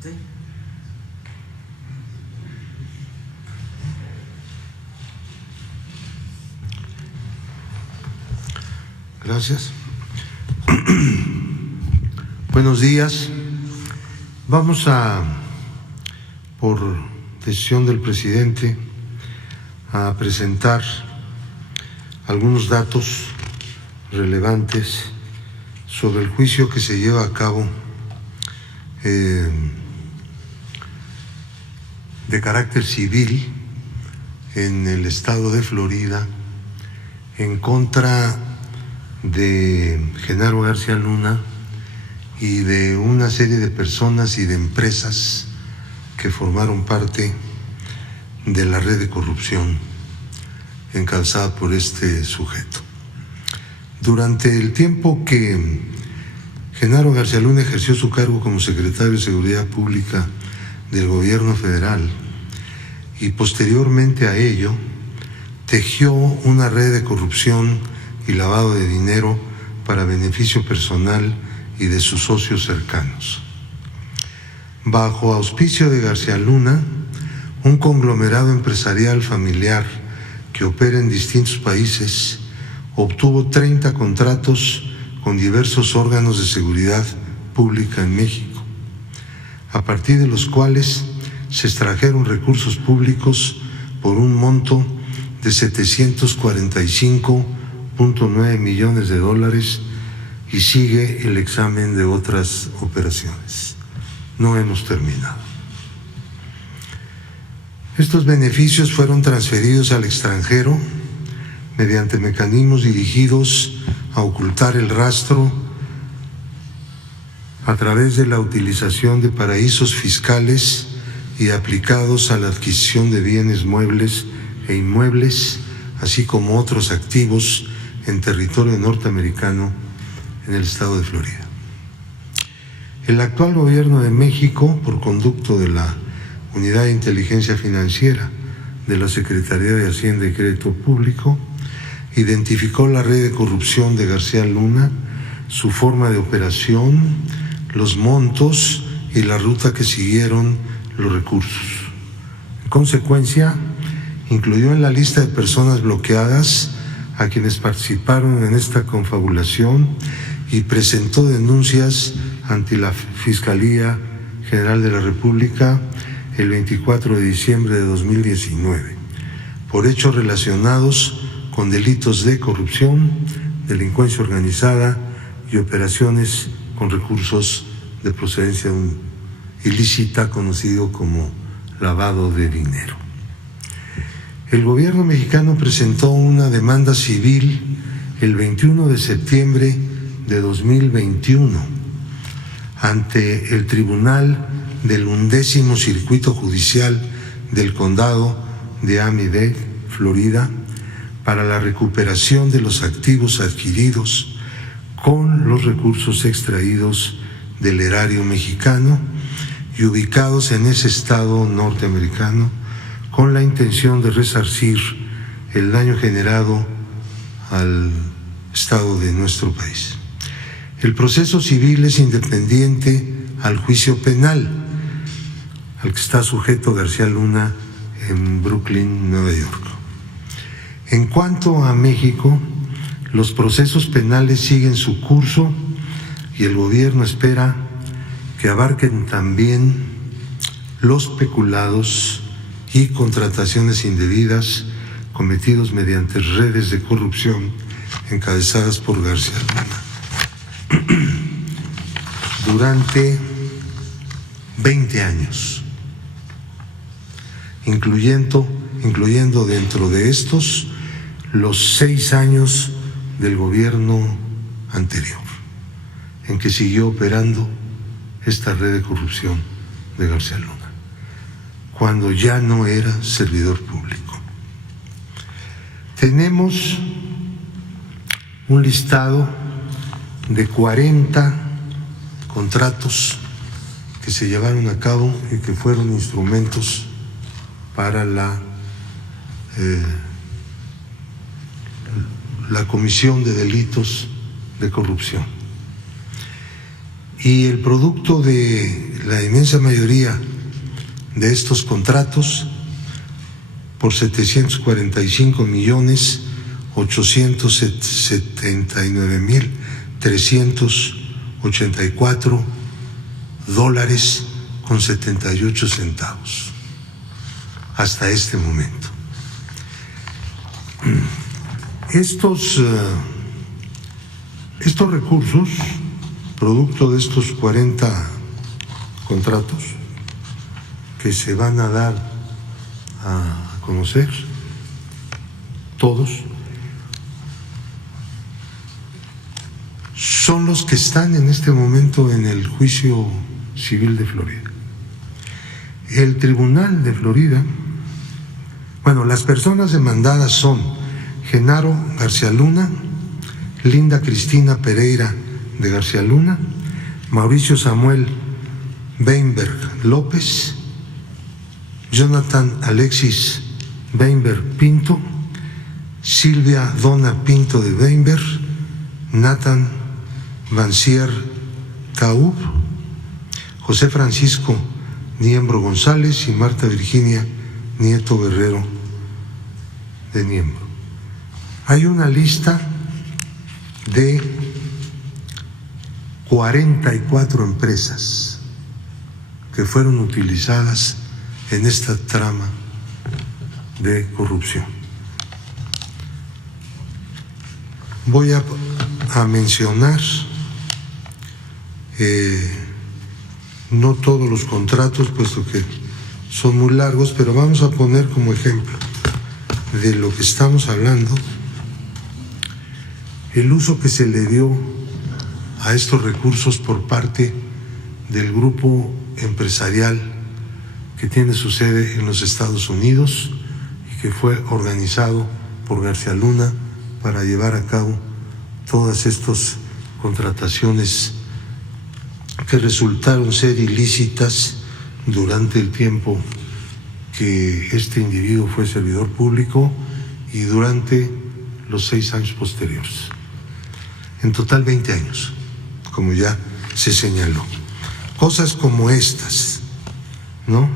Sí. Gracias. Buenos días. Vamos a, por decisión del presidente, a presentar algunos datos relevantes sobre el juicio que se lleva a cabo de carácter civil en el estado de Florida en contra de Genaro García Luna y de una serie de personas y de empresas que formaron parte de la red de corrupción encabezada por este sujeto. Durante el tiempo que Genaro García Luna ejerció su cargo como secretario de Seguridad Pública del Gobierno Federal y posteriormente a ello tejió una red de corrupción y lavado de dinero para beneficio personal y de sus socios cercanos. Bajo auspicio de García Luna, un conglomerado empresarial familiar que opera en distintos países obtuvo 30 contratos con diversos órganos de seguridad pública en México, a partir de los cuales se extrajeron recursos públicos por un monto de $745.9 millones y sigue el examen de otras operaciones. No hemos terminado. Estos beneficios fueron transferidos al extranjero mediante mecanismos dirigidos a ocultar el rastro a través de la utilización de paraísos fiscales y aplicados a la adquisición de bienes muebles e inmuebles, así como otros activos en territorio norteamericano en el estado de Florida. El actual gobierno de México, por conducto de la Unidad de Inteligencia Financiera de la Secretaría de Hacienda y Crédito Público, identificó la red de corrupción de García Luna, su forma de operación, los montos y la ruta que siguieron los recursos. En consecuencia, incluyó en la lista de personas bloqueadas a quienes participaron en esta confabulación y presentó denuncias ante la Fiscalía General de la República el 24 de diciembre de 2019 por hechos relacionados con delitos de corrupción, delincuencia organizada y operaciones con recursos de procedencia ilícita, conocido como lavado de dinero. El gobierno mexicano presentó una demanda civil el 21 de septiembre de 2021 ante el Tribunal del 11º Circuito Judicial del Condado de Miami-Dade, Florida, para la recuperación de los activos adquiridos con los recursos extraídos del erario mexicano y ubicados en ese estado norteamericano, con la intención de resarcir el daño generado al estado de nuestro país. El proceso civil es independiente al juicio penal al que está sujeto García Luna en Brooklyn, Nueva York. En cuanto a México, los procesos penales siguen su curso y el gobierno espera que abarquen también los peculados y contrataciones indebidas cometidos mediante redes de corrupción encabezadas por García Luna durante 20 años, incluyendo dentro de estos los 6 años del gobierno anterior, en que siguió operando esta red de corrupción de García Luna, cuando ya no era servidor público. Tenemos un listado de 40 contratos que se llevaron a cabo y que fueron instrumentos para la comisión de delitos de corrupción. Y el producto de la inmensa mayoría de estos contratos por 745,879,384 dólares con 78 centavos hasta este momento. Estos recursos, producto de estos 40 contratos que se van a dar a conocer todos, son los que están en este momento en el juicio civil de Florida. El Tribunal de Florida, bueno, las personas demandadas son Genaro García Luna, Linda Cristina Pereira de García Luna, Mauricio Samuel Weinberg López, Jonathan Alexis Weinberg Pinto, Silvia Donna Pinto de Weinberg, Nathan Vancier Caub, José Francisco Niembro González y Marta Virginia Nieto Guerrero de Niembro. Hay una lista de 44 empresas que fueron utilizadas en esta trama de corrupción. Voy a mencionar no todos los contratos, puesto que son muy largos, pero vamos a poner como ejemplo de lo que estamos hablando el uso que se le dio a estos recursos por parte del grupo empresarial que tiene su sede en los Estados Unidos y que fue organizado por García Luna para llevar a cabo todas estas contrataciones que resultaron ser ilícitas durante el tiempo que este individuo fue servidor público y durante los 6 años posteriores. En total 20 años, como ya se señaló. Cosas como estas, ¿no?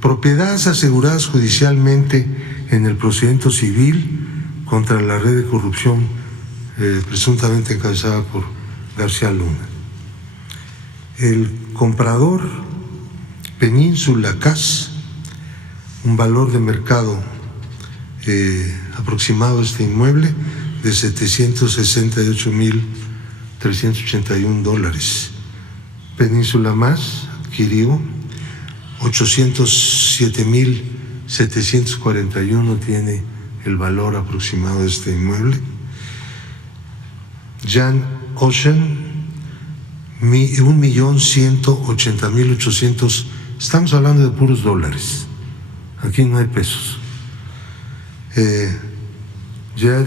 Propiedades aseguradas judicialmente en el procedimiento civil contra la red de corrupción presuntamente encabezada por García Luna. El comprador Península CAS, un valor de mercado aproximado de este inmueble de $768,381. Península Más adquirió 807,741 tiene el valor aproximado de este inmueble. Jan Ocean, 1,180,800. Estamos hablando de puros dólares. Aquí no hay pesos. Jan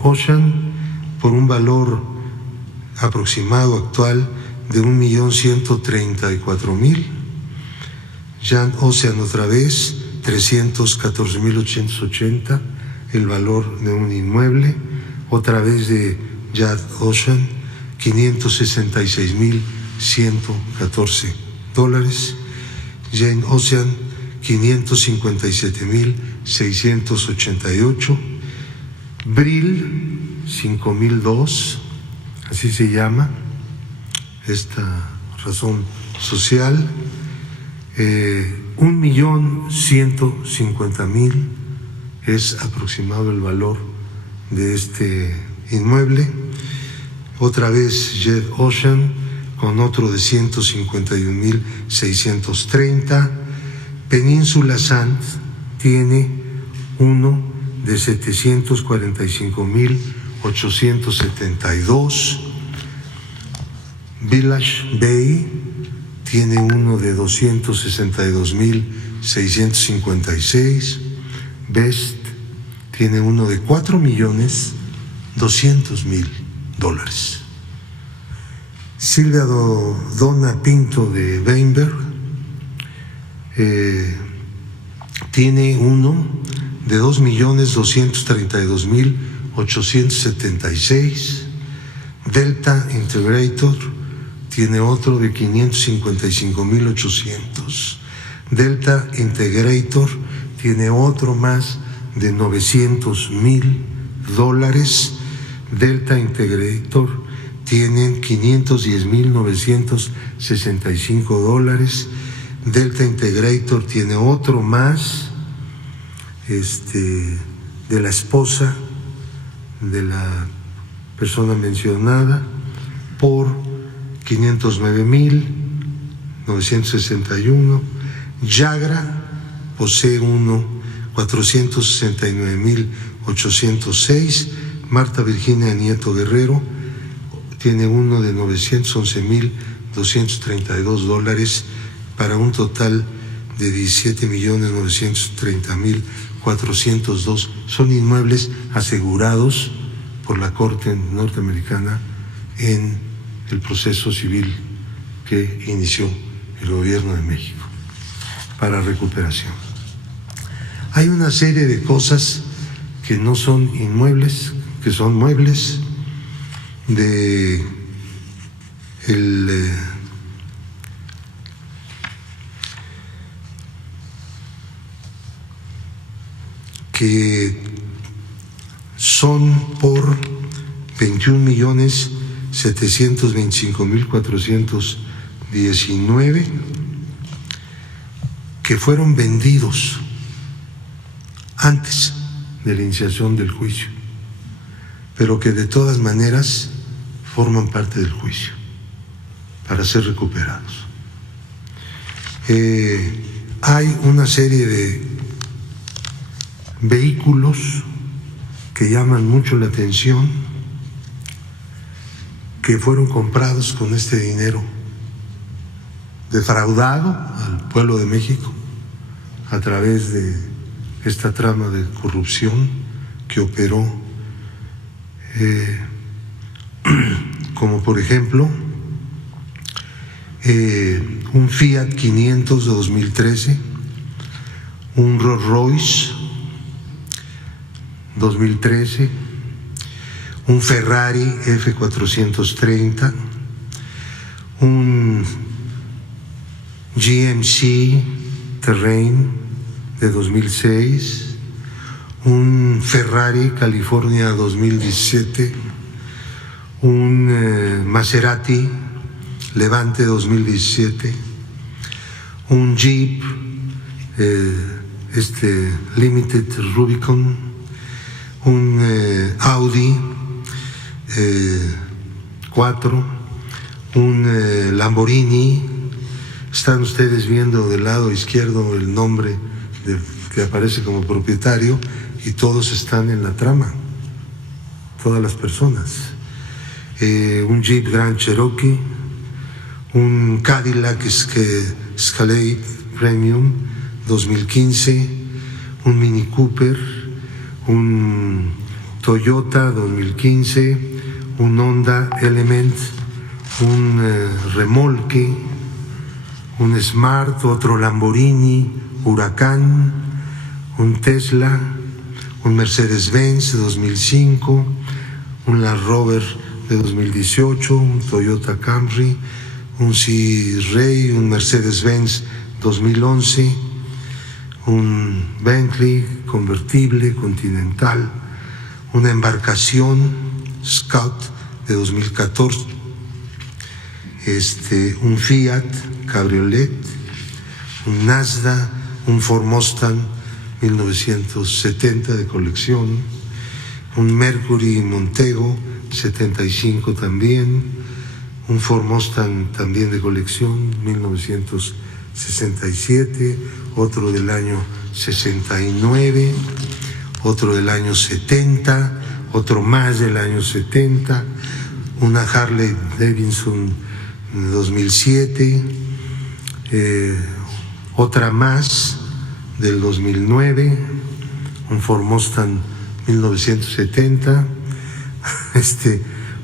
Ocean, por un valor aproximado actual de 1,134,000. Jan Ocean otra vez, 314,880, el valor de un inmueble. Otra vez de Jan Ocean, 566,114 dólares. Jane Ocean, 557,688. Brill, 5,002, así se llama esta razón social. 1,150,000 es aproximado el valor de este inmueble. Otra vez Jet Ocean con otro de 151,630. Península Sand tiene uno de 745,872. Village Bay tiene uno de 262,656. Best tiene uno de 4,200,000 dólares. Silvia Donna Pinto de Weinberg tiene uno de 2,232,876. Delta Integrator tiene otro de 555,800. Delta Integrator tiene otro más de $900,000. Delta Integrator tienen $510,965. Delta Integrator tiene otro más de la esposa de la persona mencionada por $509,961. Yagra posee uno 469,806. Marta Virginia Nieto Guerrero tiene uno de $911,232 para un total de $17,930,402. Son inmuebles asegurados por la Corte norteamericana en el proceso civil que inició el gobierno de México para recuperación. Hay una serie de cosas que no son inmuebles, que son muebles que son por 21,725,419 que fueron vendidos antes de la iniciación del juicio, pero que de todas maneras forman parte del juicio para ser recuperados. Hay una serie de vehículos que llaman mucho la atención, que fueron comprados con este dinero defraudado al pueblo de México a través de esta trama de corrupción que operó, como por ejemplo un Fiat 500 de 2013, un Rolls Royce 2013, un Ferrari F430, un GMC Terrain de 2006, un Ferrari California 2017, un Maserati Levante 2017, un Jeep Limited Rubicon, un Audi 4, un Lamborghini. Están ustedes viendo del lado izquierdo el nombre que aparece como propietario, y todos están en la trama, todas las personas. Un Jeep Grand Cherokee, un Cadillac Escalade Premium 2015, un Mini Cooper, un Toyota 2015, un Honda Element, un remolque, un Smart, otro Lamborghini Huracán, un Tesla, un Mercedes-Benz de 2005, un Land Rover de 2018, un Toyota Camry, un Sea-Ray, un Mercedes-Benz 2011, un Bentley convertible Continental, una embarcación Scout de 2014, un Fiat Cabriolet, un Mazda, un Ford Mustang 1970 de colección, un Mercury Montego 75 también, un Ford Mustang también de colección 1967, otro del año 69, otro del año 70, otro más del año 70, una Harley Davidson 2007, otra más del 2009, un Ford Mustang 1970,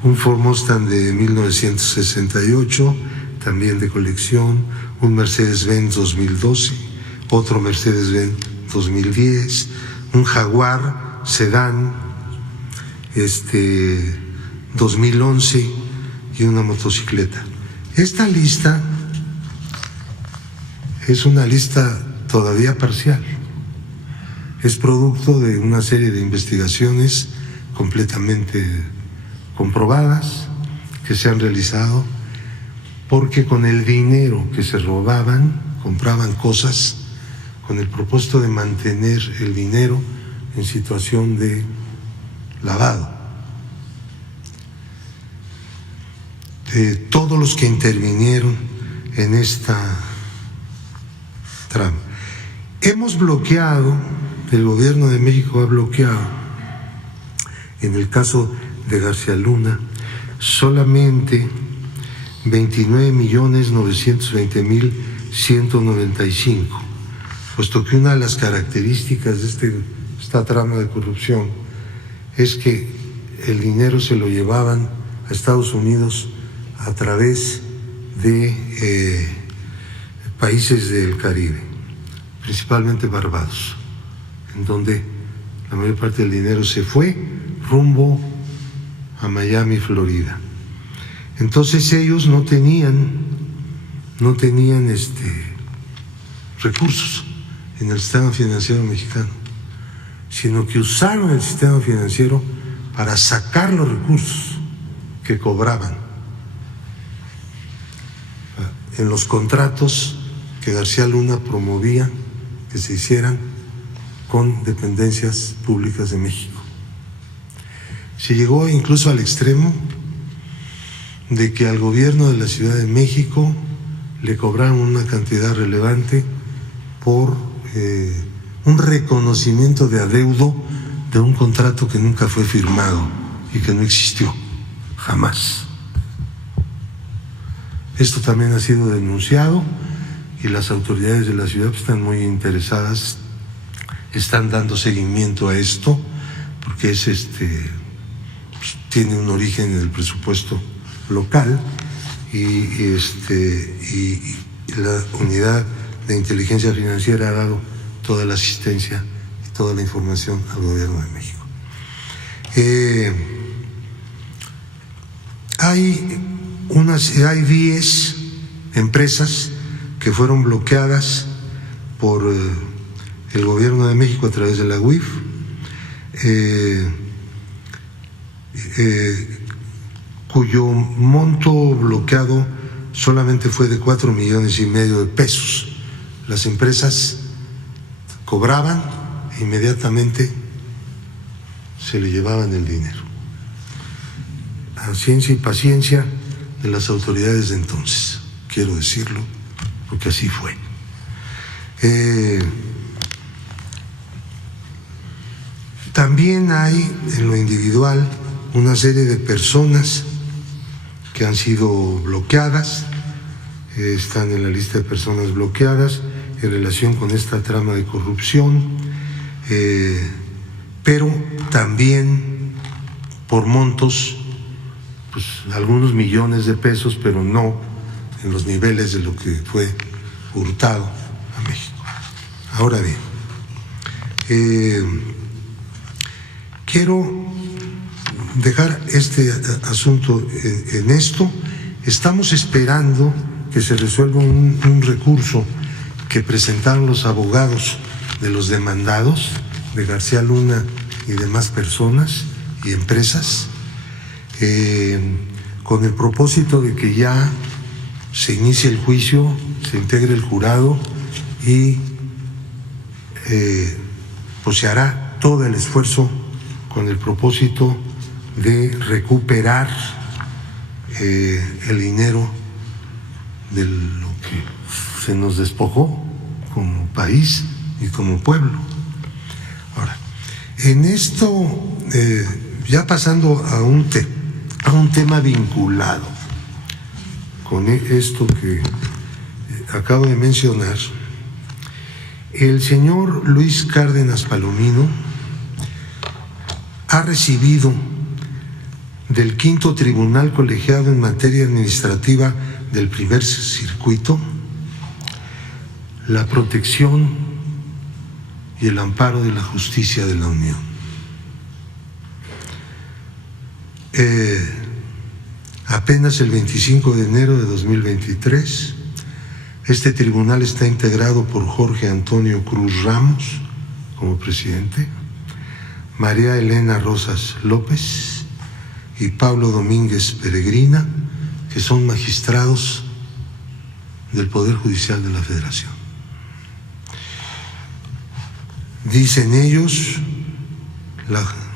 un Ford Mustang de 1968, también de colección, un Mercedes-Benz 2012, otro Mercedes-Benz 2010, un Jaguar sedán 2011 y una motocicleta. Esta lista es una lista todavía parcial. Es producto de una serie de investigaciones completamente comprobadas que se han realizado, porque con el dinero que se robaban compraban cosas con el propósito de mantener el dinero en situación de lavado. Todos los que intervinieron en esta trama. Hemos bloqueado, el gobierno de México ha bloqueado, en el caso de García Luna, solamente 29.920.195, puesto que una de las características de esta trama de corrupción es que el dinero se lo llevaban a Estados Unidos a través de países del Caribe, principalmente Barbados, en donde la mayor parte del dinero se fue rumbo a Miami, Florida. Entonces ellos no tenían recursos en el sistema financiero mexicano, sino que usaron el sistema financiero para sacar los recursos que cobraban en los contratos que García Luna promovía que se hicieran con dependencias públicas de México. Se llegó incluso al extremo de que al gobierno de la Ciudad de México le cobraron una cantidad relevante por un reconocimiento de adeudo de un contrato que nunca fue firmado y que no existió, jamás. Esto también ha sido denunciado y las autoridades de la ciudad están muy interesadas, están dando seguimiento a esto, porque es tiene un origen en el presupuesto local y la unidad de inteligencia financiera ha dado toda la asistencia y toda la información al gobierno de México. Hay 10 empresas que fueron bloqueadas por el gobierno de México a través de la UIF, cuyo monto bloqueado solamente fue de 4,5 millones de pesos. Las empresas cobraban e inmediatamente se le llevaban el dinero. A ciencia y paciencia de las autoridades de entonces, quiero decirlo, porque así fue. También hay en lo individual una serie de personas que han sido bloqueadas, están en la lista de personas bloqueadas en relación con esta trama de corrupción, pero también por montos, pues algunos millones de pesos, pero no en los niveles de lo que fue hurtado a México. Ahora bien, quiero dejar este asunto en esto. Estamos esperando que se resuelva un recurso que presentaron los abogados de los demandados, de García Luna y demás personas y empresas, con el propósito de que ya se inicie el juicio, se integre el jurado y pues se hará todo el esfuerzo con el propósito de recuperar el dinero de lo que se nos despojó como país y como pueblo. Ahora, en esto, ya pasando a un tema vinculado con esto que acabo de mencionar, el señor Luis Cárdenas Palomino ha recibido del Quinto Tribunal Colegiado en Materia Administrativa del Primer Circuito la protección y el amparo de la justicia de la Unión. Apenas el 25 de enero de 2023, este tribunal está integrado por Jorge Antonio Cruz Ramos como presidente, María Elena Rosas López y Pablo Domínguez Peregrina, que son magistrados del Poder Judicial de la Federación. Dicen ellos,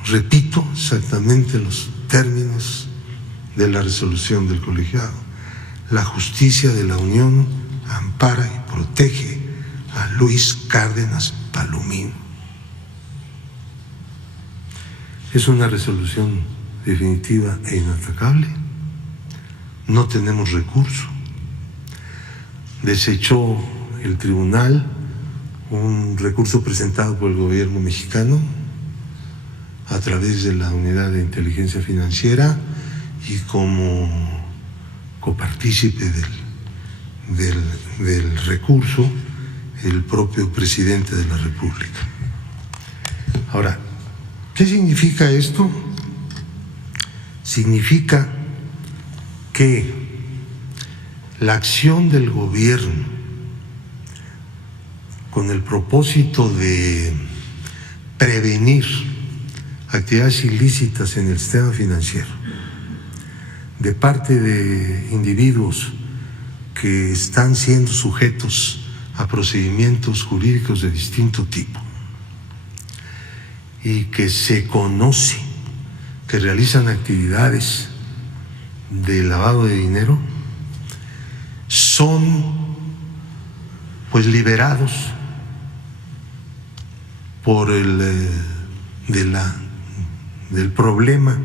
repito exactamente los términos de la resolución del colegiado: la justicia de la Unión ampara y protege a Luis Cárdenas Palomino. Es una resolución definitiva e inatacable. No tenemos recurso. Desechó el tribunal un recurso presentado por el gobierno mexicano a través de la Unidad de Inteligencia Financiera y como copartícipe del recurso el propio presidente de la República. Ahora, ¿qué significa esto? Significa que la acción del gobierno con el propósito de prevenir actividades ilícitas en el sistema financiero de parte de individuos que están siendo sujetos a procedimientos jurídicos de distinto tipo y que se conoce que realizan actividades de lavado de dinero, son pues liberados por del problema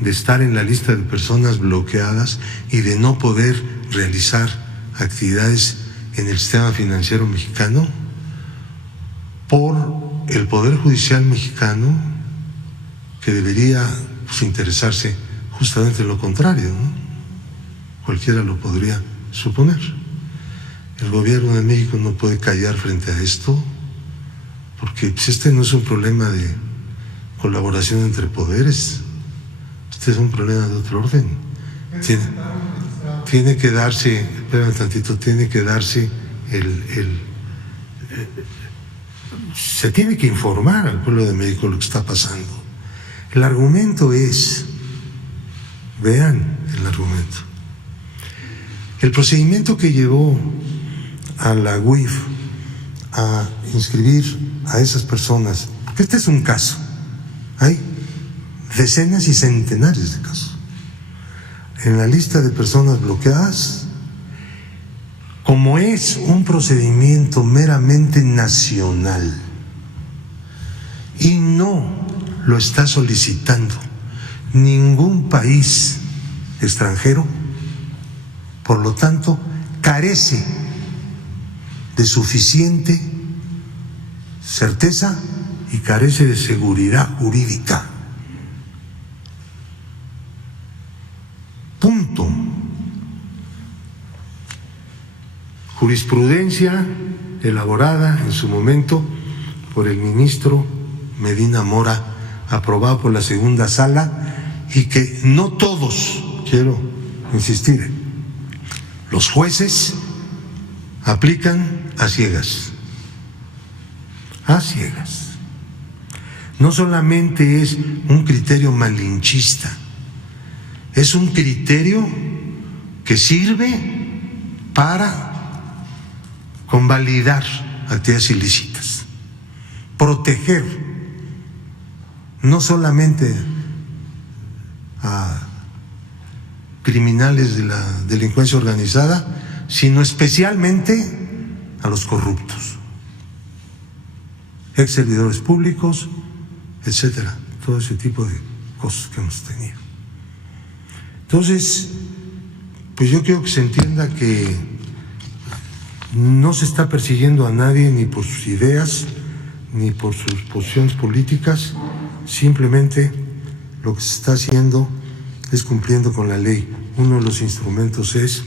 de estar en la lista de personas bloqueadas y de no poder realizar actividades en el sistema financiero mexicano por el Poder Judicial mexicano, que debería pues interesarse justamente en lo contrario, ¿no? Cualquiera lo podría suponer. El gobierno de México no puede callar frente a esto, porque pues, este no es un problema de colaboración entre poderes, este es un problema de otro orden. Tiene que darse, espérame tantito, tiene que darse se tiene que informar al pueblo de México lo que está pasando. El argumento es, vean el argumento, el procedimiento que llevó a la UIF a inscribir a esas personas, porque este es un caso, hay decenas y centenares de casos, en la lista de personas bloqueadas, como es un procedimiento meramente nacional y no lo está solicitando ningún país extranjero, por lo tanto carece de suficiente certeza y carece de seguridad jurídica. Punto. Jurisprudencia elaborada en su momento por el ministro Medina Mora, aprobado por la segunda sala, y que no todos, quiero insistir, los jueces aplican a ciegas. A ciegas. No solamente es un criterio malinchista, es un criterio que sirve para convalidar actividades ilícitas, proteger no solamente a criminales de la delincuencia organizada, sino especialmente a los corruptos, ex servidores públicos, etcétera, todo ese tipo de cosas que hemos tenido. Entonces, pues yo quiero que se entienda que no se está persiguiendo a nadie ni por sus ideas ni por sus posiciones políticas, simplemente lo que se está haciendo es cumpliendo con la ley. Uno de los instrumentos es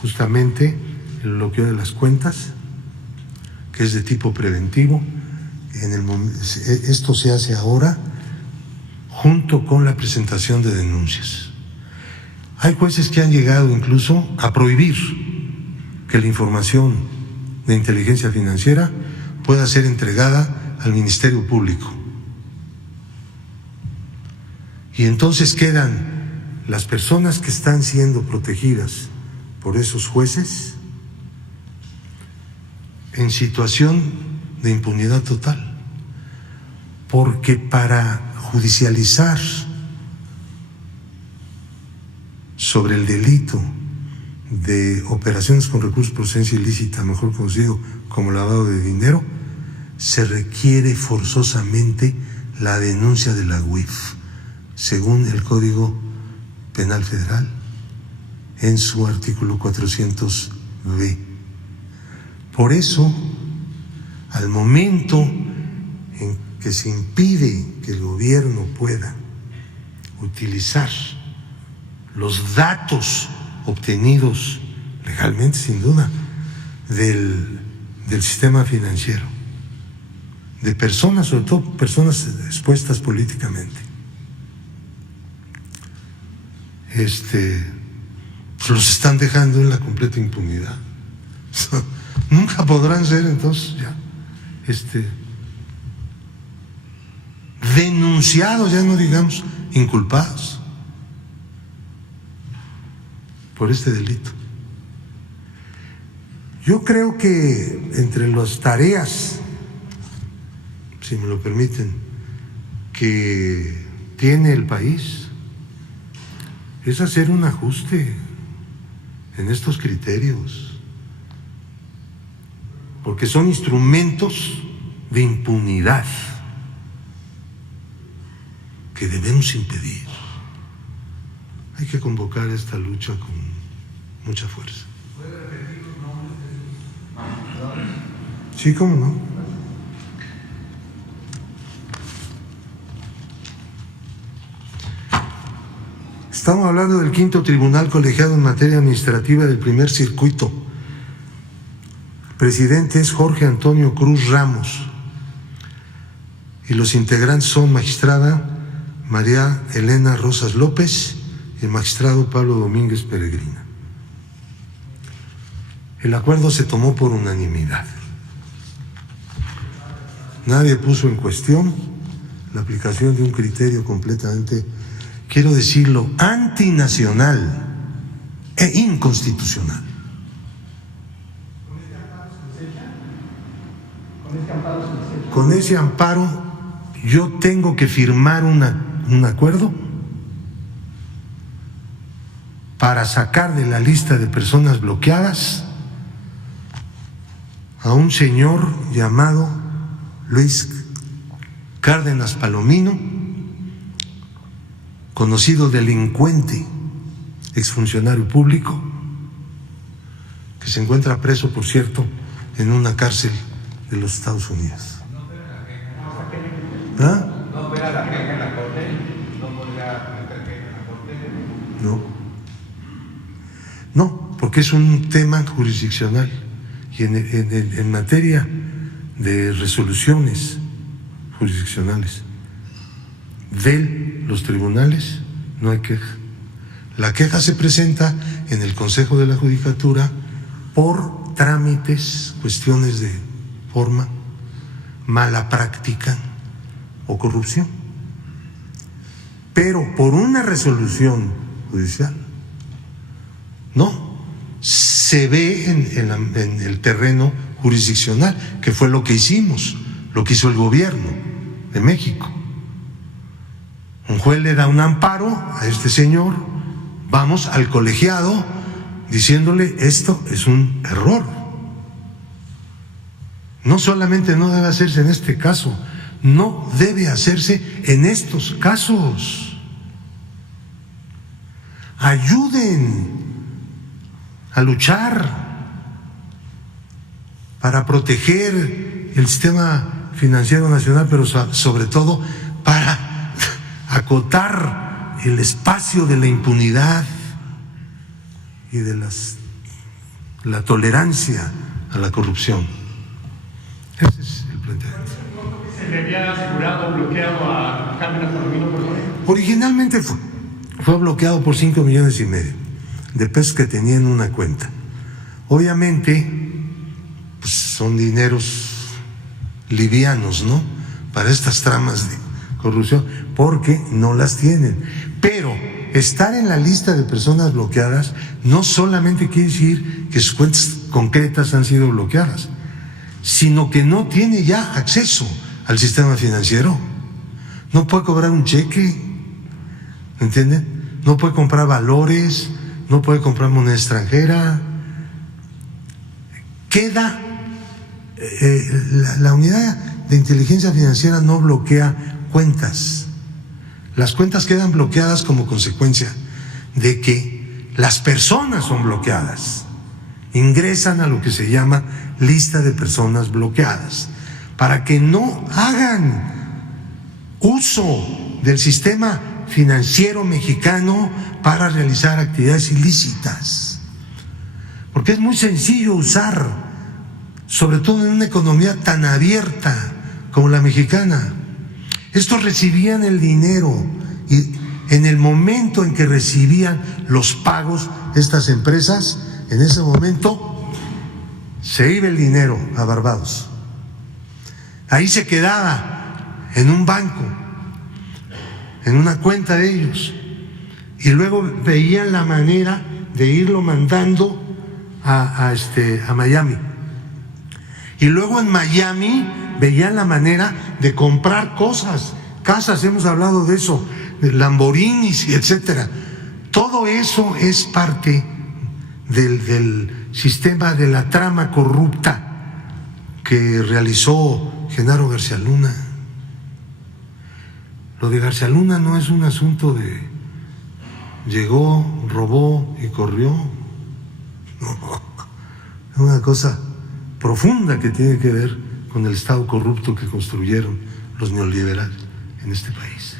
justamente el bloqueo de las cuentas, que es de tipo preventivo. Esto se hace ahora junto con la presentación de denuncias. Hay jueces que han llegado incluso a prohibir que la información de inteligencia financiera pueda ser entregada al Ministerio Público. Y entonces quedan las personas que están siendo protegidas por esos jueces en situación de impunidad total, porque para judicializar sobre el delito de operaciones con recursos de procedencia ilícita, mejor conocido como lavado de dinero, se requiere forzosamente la denuncia de la UIF, según el Código Penal Federal, en su artículo 400B. Por eso, al momento en que se impide que el gobierno pueda utilizar los datos obtenidos legalmente, sin duda, del sistema financiero, de personas, sobre todo personas expuestas políticamente, pues los están dejando en la completa impunidad. Nunca podrán ser entonces ya denunciados, ya no digamos inculpados por este delito. Yo creo que entre las tareas, si me lo permiten, que tiene el país es hacer un ajuste en estos criterios, porque son instrumentos de impunidad que debemos impedir. Hay que convocar esta lucha con mucha fuerza. ¿Puede repetir los nombres de sus? Sí, cómo no. Estamos hablando del quinto tribunal colegiado en materia administrativa del primer circuito. Presidente es Jorge Antonio Cruz Ramos y los integrantes son magistrada María Elena Rosas López y el magistrado Pablo Domínguez Peregrina. El acuerdo se tomó por unanimidad. Nadie puso en cuestión la aplicación de un criterio completamente, quiero decirlo, antinacional e inconstitucional. Con ese amparo yo tengo que firmar un acuerdo para sacar de la lista de personas bloqueadas a un señor llamado Luis Cárdenas Palomino, conocido delincuente, exfuncionario público, que se encuentra preso, por cierto, en una cárcel de los Estados Unidos. ¿Ah? ¿No verá la queja en la corte? ¿No podrá meter queja en la corte? No, porque es un tema jurisdiccional y en materia de resoluciones jurisdiccionales de los tribunales no hay queja. La queja se presenta en el Consejo de la Judicatura por trámites, cuestiones de forma, mala práctica o corrupción, pero por una resolución judicial no se ve en el terreno jurisdiccional, que fue lo que hicimos, lo que hizo el gobierno de México. Un juez le da un amparo a este señor, vamos al colegiado diciéndole esto es un error. No solamente no debe hacerse en este caso, no debe hacerse en estos casos. Ayuden a luchar para proteger el sistema financiero nacional, pero sobre todo para acotar el espacio de la impunidad y de la tolerancia a la corrupción. Ese es el planteamiento. ¿Se le había asegurado bloqueado a Cárdenas Palomino, por favor? Originalmente fue bloqueado por 5,5 millones de pesos que tenía en una cuenta. Obviamente, pues son dineros livianos, ¿no?, para estas tramas de corrupción, porque no las tienen. Pero estar en la lista de personas bloqueadas no solamente quiere decir que sus cuentas concretas han sido bloqueadas, sino que no tiene ya acceso al sistema financiero. No puede cobrar un cheque, ¿entienden? No puede comprar valores, no puede comprar moneda extranjera. Queda la unidad de inteligencia financiera no bloquea cuentas. Las cuentas quedan bloqueadas como consecuencia de que las personas son bloqueadas. Ingresan a lo que se llama lista de personas bloqueadas para que no hagan uso del sistema financiero mexicano para realizar actividades ilícitas. Porque es muy sencillo usar, sobre todo en una economía tan abierta como la mexicana. Estos recibían el dinero y en el momento en que recibían los pagos estas empresas, en ese momento se iba el dinero a Barbados. Ahí se quedaba en un banco, en una cuenta de ellos, y luego veían la manera de irlo mandando a Miami. Y luego en Miami veían la manera de comprar cosas, casas, hemos hablado de eso, de Lamborghinis, etcétera. Todo eso es parte del sistema de la trama corrupta que realizó Genaro García Luna. Lo de García Luna no es un asunto de llegó, robó y corrió. No, es una cosa profunda que tiene que ver con el Estado corrupto que construyeron los neoliberales en este país.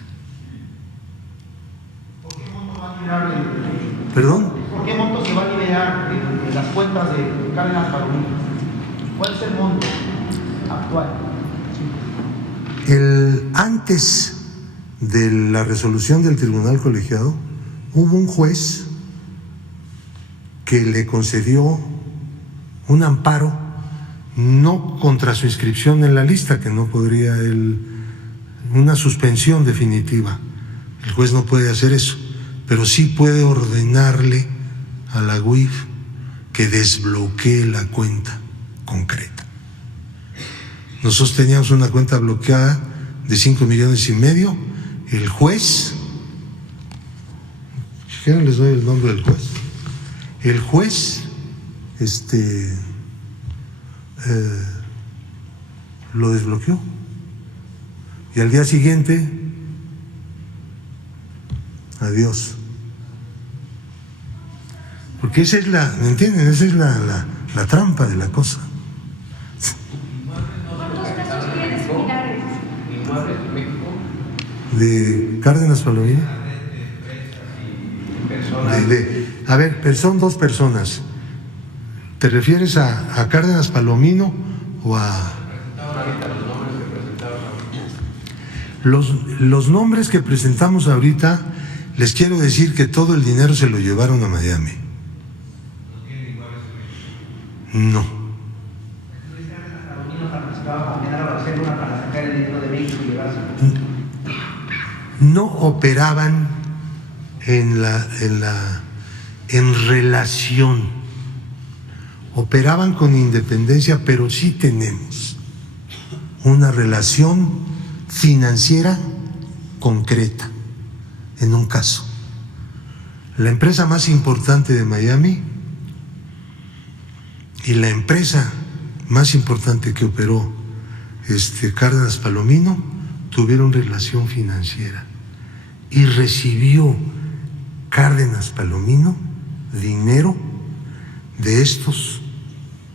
¿Por qué monto va a liberar ¿Perdón? ¿Por qué monto se va a liberar en las cuentas de Cárdenas Palomino? ¿Cuál es el monto actual? Antes de la resolución del tribunal colegiado, hubo un juez que le concedió un amparo, no contra su inscripción en la lista, que no podría una suspensión definitiva. El juez no puede hacer eso, pero sí puede ordenarle a la UIF que desbloquee la cuenta concreta. Nosotros teníamos una cuenta bloqueada de 5,5 millones. El juez, si quieren les doy el nombre del juez. El juez lo desbloqueó y al día siguiente, adiós. Porque esa es ¿me entienden? Esa es la trampa de la cosa. ¿Cuántos casos tienes similares? De Cárdenas Palomino. A ver, son dos personas. ¿Te refieres a Cárdenas Palomino o a...? Los nombres que presentamos ahorita, les quiero decir que todo el dinero se lo llevaron a Miami. No. No operaban en relación, operaban con independencia, pero sí tenemos una relación financiera concreta. En un caso, la empresa más importante de Miami y la empresa más importante que operó Cárdenas Palomino tuvieron relación financiera y recibió Cárdenas Palomino dinero de estos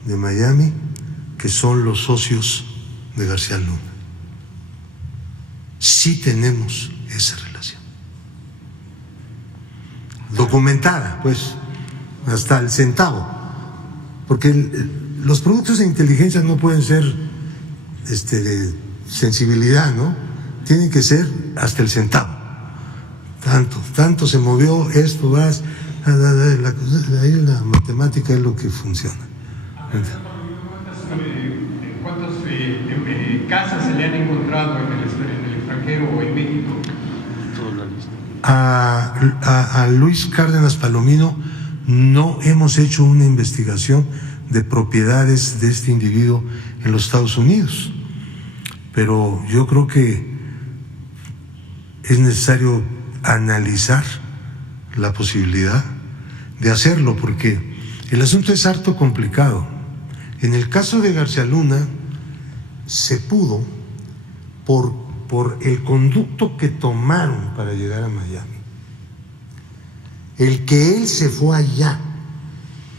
de Miami que son los socios de García Luna. Sí tenemos esa relación documentada, pues, hasta el centavo, porque los productos de inteligencia no pueden ser de sensibilidad, ¿no? Tienen que ser hasta el centavo. tanto se movió esto, vas, ahí la matemática es lo que funciona. ¿Cuántas casas se le han encontrado en el extranjero o en México? A Luis Cárdenas Palomino no hemos hecho una investigación de propiedades de este individuo en los Estados Unidos, pero yo creo que es necesario analizar la posibilidad de hacerlo, porque el asunto es harto complicado. En el caso de García Luna se pudo por el conducto que tomaron para llegar a Miami, el que él se fue allá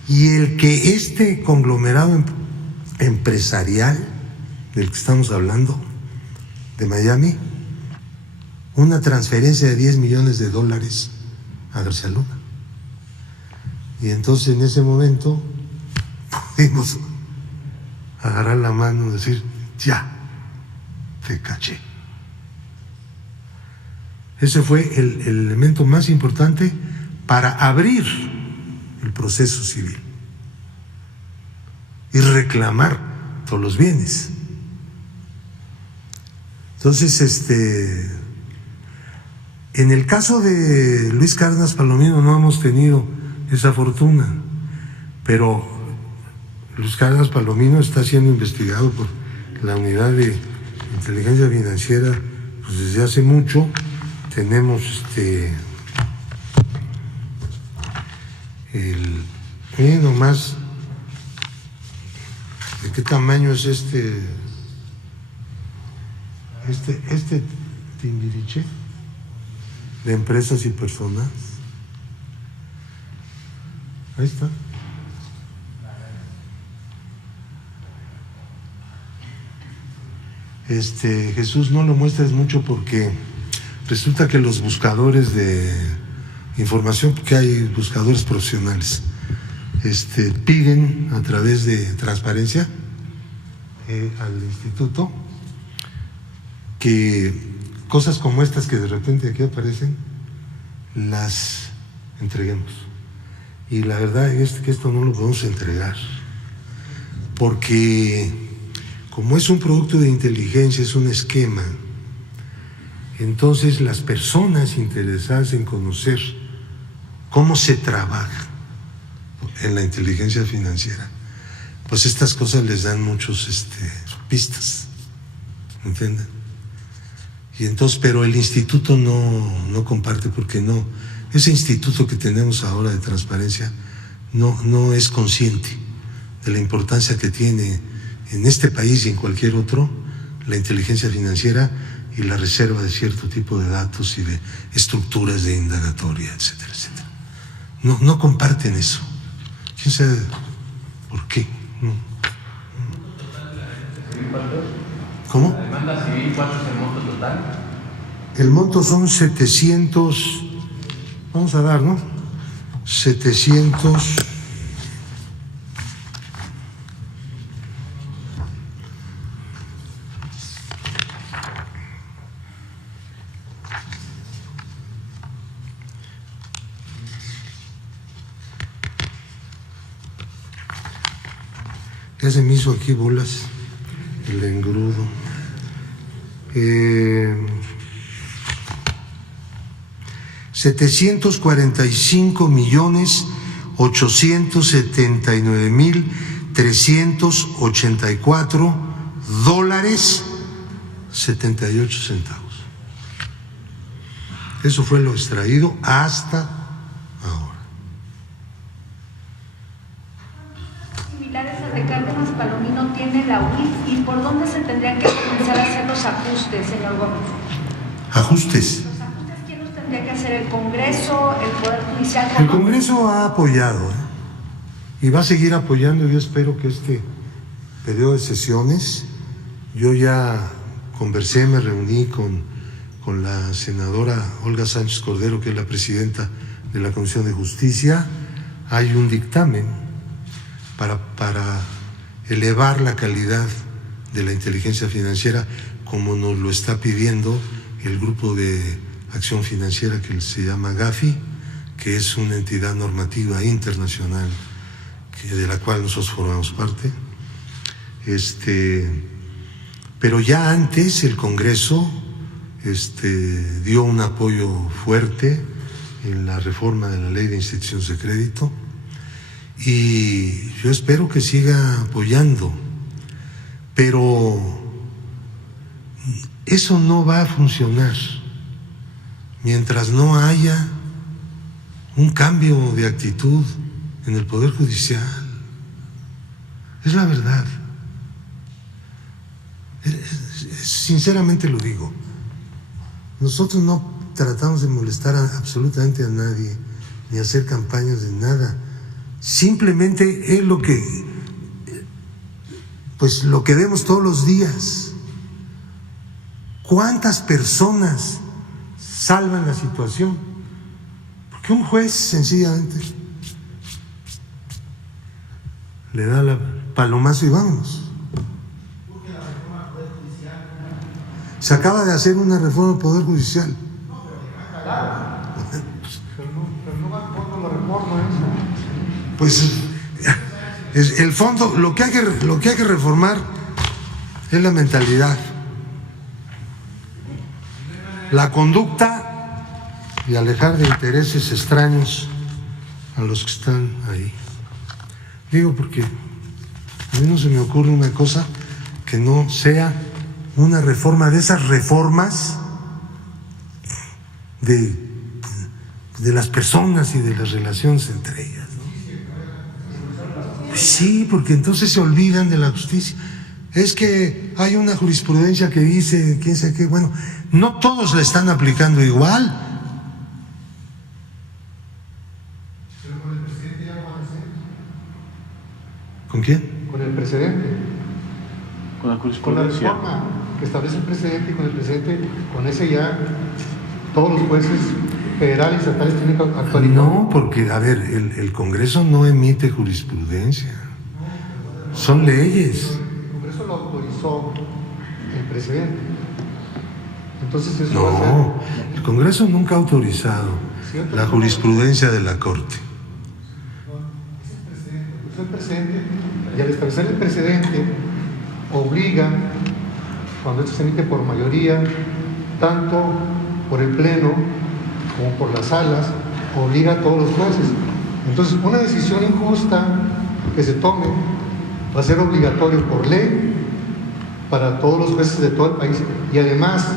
y el que este conglomerado empresarial del que estamos hablando de Miami, una transferencia de $10 millones a García Luna. Y entonces en ese momento pudimos agarrar la mano y decir, ya, te caché. Ese fue el elemento más importante para abrir el proceso civil y reclamar todos los bienes. Entonces, en el caso de Luis Cárdenas Palomino no hemos tenido esa fortuna, pero Luis Cárdenas Palomino está siendo investigado por la Unidad de Inteligencia Financiera pues desde hace mucho. Tenemos miren nomás de qué tamaño es este Timbiriche de empresas y personas. Ahí está. Jesús, no lo muestres mucho porque resulta que los buscadores de información, porque hay buscadores profesionales, piden a través de transparencia al instituto que cosas como estas que de repente aquí aparecen las entreguemos. Y la verdad es que esto no lo podemos entregar porque como es un producto de inteligencia, es un esquema, entonces las personas interesadas en conocer cómo se trabaja en la inteligencia financiera, pues estas cosas les dan muchos pistas, ¿entienden? Y entonces, pero el instituto no comparte porque no, ese instituto que tenemos ahora de transparencia no es consciente de la importancia que tiene en este país y en cualquier otro la inteligencia financiera y la reserva de cierto tipo de datos y de estructuras de indagatoria, etcétera, etcétera. No comparten eso. ¿Quién sabe por qué? ¿Cómo? La demanda civil, ¿cuánto es el monto total? El monto son 700, vamos a dar, ¿no? 700. Ya se me hizo aquí bolas el engrudo. 745.879.384 dólares 78 centavos. Eso fue lo extraído hasta ahora. Similares al de Cárdenas Palomino tiene la UIF, ¿y por dónde se tendrían que comenzar a hacer los ajustes, señor Gómez? Ajustes. ¿Los ajustes quién los tendría que hacer? ¿El Congreso, el Poder Judicial? El Congreso ha apoyado y va a seguir apoyando. Yo espero que este periodo de sesiones, yo ya conversé, me reuní con la senadora Olga Sánchez Cordero, que es la presidenta de la Comisión de Justicia. Hay un dictamen para elevar la calidad de la inteligencia financiera, como nos lo está pidiendo el grupo de acción financiera que se llama Gafi, que es una entidad normativa internacional de la cual nosotros formamos parte. Pero ya antes el Congreso dio un apoyo fuerte en la reforma de la Ley de Instituciones de Crédito, y yo espero que siga apoyando, pero eso no va a funcionar mientras no haya un cambio de actitud en el Poder Judicial. Es la verdad. Sinceramente lo digo. Nosotros no tratamos de molestar absolutamente a nadie, ni hacer campañas de nada. Simplemente es lo que vemos todos los días. ¿Cuántas personas salvan la situación? Porque un juez sencillamente le da el palomazo y vámonos. Se acaba de hacer una reforma del Poder Judicial. Pero no va a fondo la reforma esa. Pues el fondo, lo que hay que reformar es la mentalidad, la conducta, y alejar de intereses extraños a los que están ahí. Digo porque a mí no se me ocurre una cosa que no sea una reforma de esas reformas de las personas y de las relaciones entre ellas, ¿no? Sí, porque entonces se olvidan de la justicia. Es que hay una jurisprudencia que dice, quién sabe qué, bueno, no todos la están aplicando igual. Pero con el presidente ya lo van a hacer. ¿Con quién? Con el presidente. Con la Con la jurisprudencia. reforma que establece el presidente, y con el presidente, con ese ya todos los jueces federales y estatales tienen que actualizar. No, porque, a ver, el Congreso no emite jurisprudencia. Son leyes. El Congreso lo autorizó el presidente. Entonces eso va a ser. No, el Congreso nunca ha autorizado la jurisprudencia de la Corte. Es el presidente, y al establecer el precedente, obliga, cuando esto se emite por mayoría, tanto por el Pleno como por las salas, obliga a todos los jueces. Entonces, una decisión injusta que se tome va a ser obligatorio por ley para todos los jueces de todo el país, y además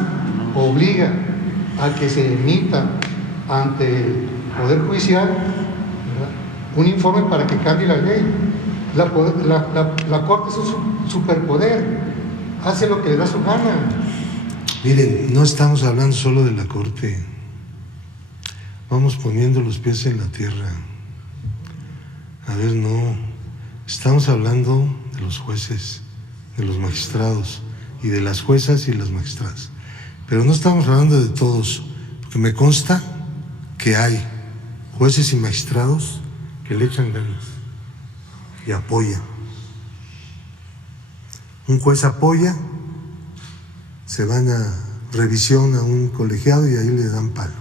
obliga a que se emita ante el Poder Judicial, ¿verdad?, un informe para que cambie la ley. La Corte es un superpoder, hace lo que le da su gana. Miren, no estamos hablando solo de la Corte. Vamos poniendo los pies en la tierra. A ver, no. Estamos hablando de los jueces, de los magistrados, y de las juezas y las magistradas. Pero no estamos hablando de todos, porque me consta que hay jueces y magistrados que le echan ganas y apoyan. Un juez apoya, se van a revisión a un colegiado y ahí le dan palo.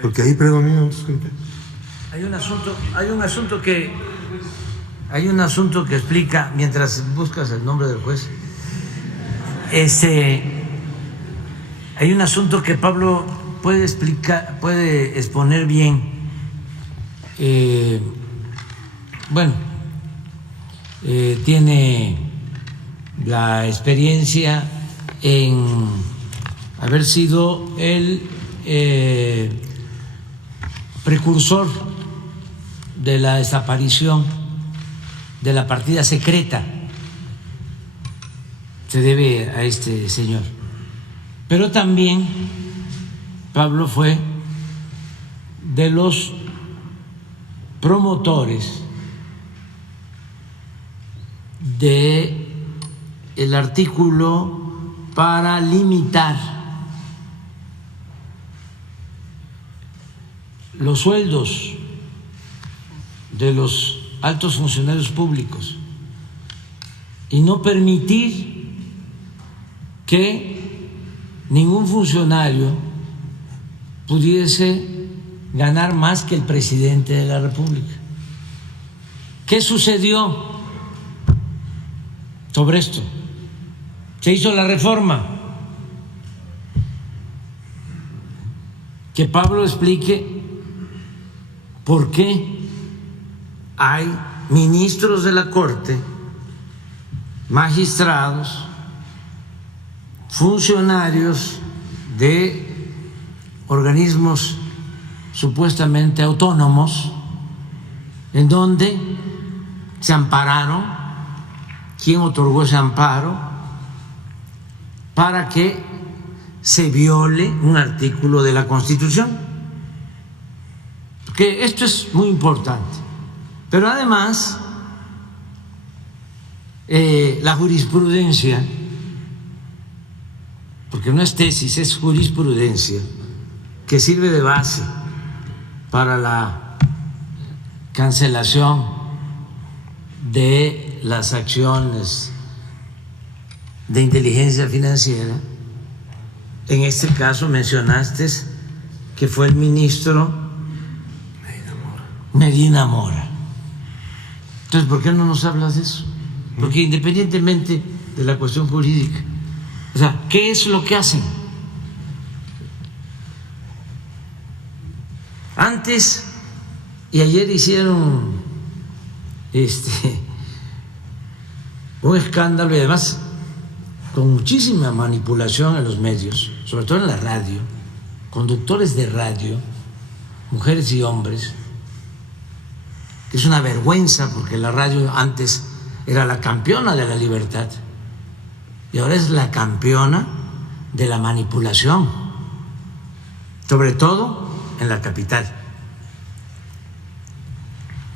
Porque ahí predominan otros criterios. Hay un asunto que explica, mientras buscas el nombre del juez, hay un asunto que Pablo puede explicar, puede exponer bien. Tiene la experiencia en haber sido el precursor de la desaparición de la partida secreta. Se debe a este señor. Pero también Pablo fue de los promotores de el artículo para limitar los sueldos de los altos funcionarios públicos y no permitir que ningún funcionario pudiese ganar más que el presidente de la República. ¿Qué sucedió sobre esto? Se hizo la reforma. Que Pablo explique por qué hay ministros de la Corte, magistrados, funcionarios de organismos supuestamente autónomos, en donde se ampararon, quién otorgó ese amparo para que se viole un artículo de la Constitución, porque esto es muy importante. Pero además, la jurisprudencia, porque no es tesis, es jurisprudencia, que sirve de base para la cancelación de las acciones de inteligencia financiera. En este caso mencionaste que fue el ministro Medina Mora. Entonces, ¿por qué no nos hablas de eso? Porque independientemente de la cuestión jurídica, o sea, ¿qué es lo que hacen? Antes y ayer hicieron un escándalo, y además con muchísima manipulación en los medios, sobre todo en la radio, conductores de radio, mujeres y hombres, que es una vergüenza, porque la radio antes era la campeona de la libertad y ahora es la campeona de la manipulación, sobre todo en la capital.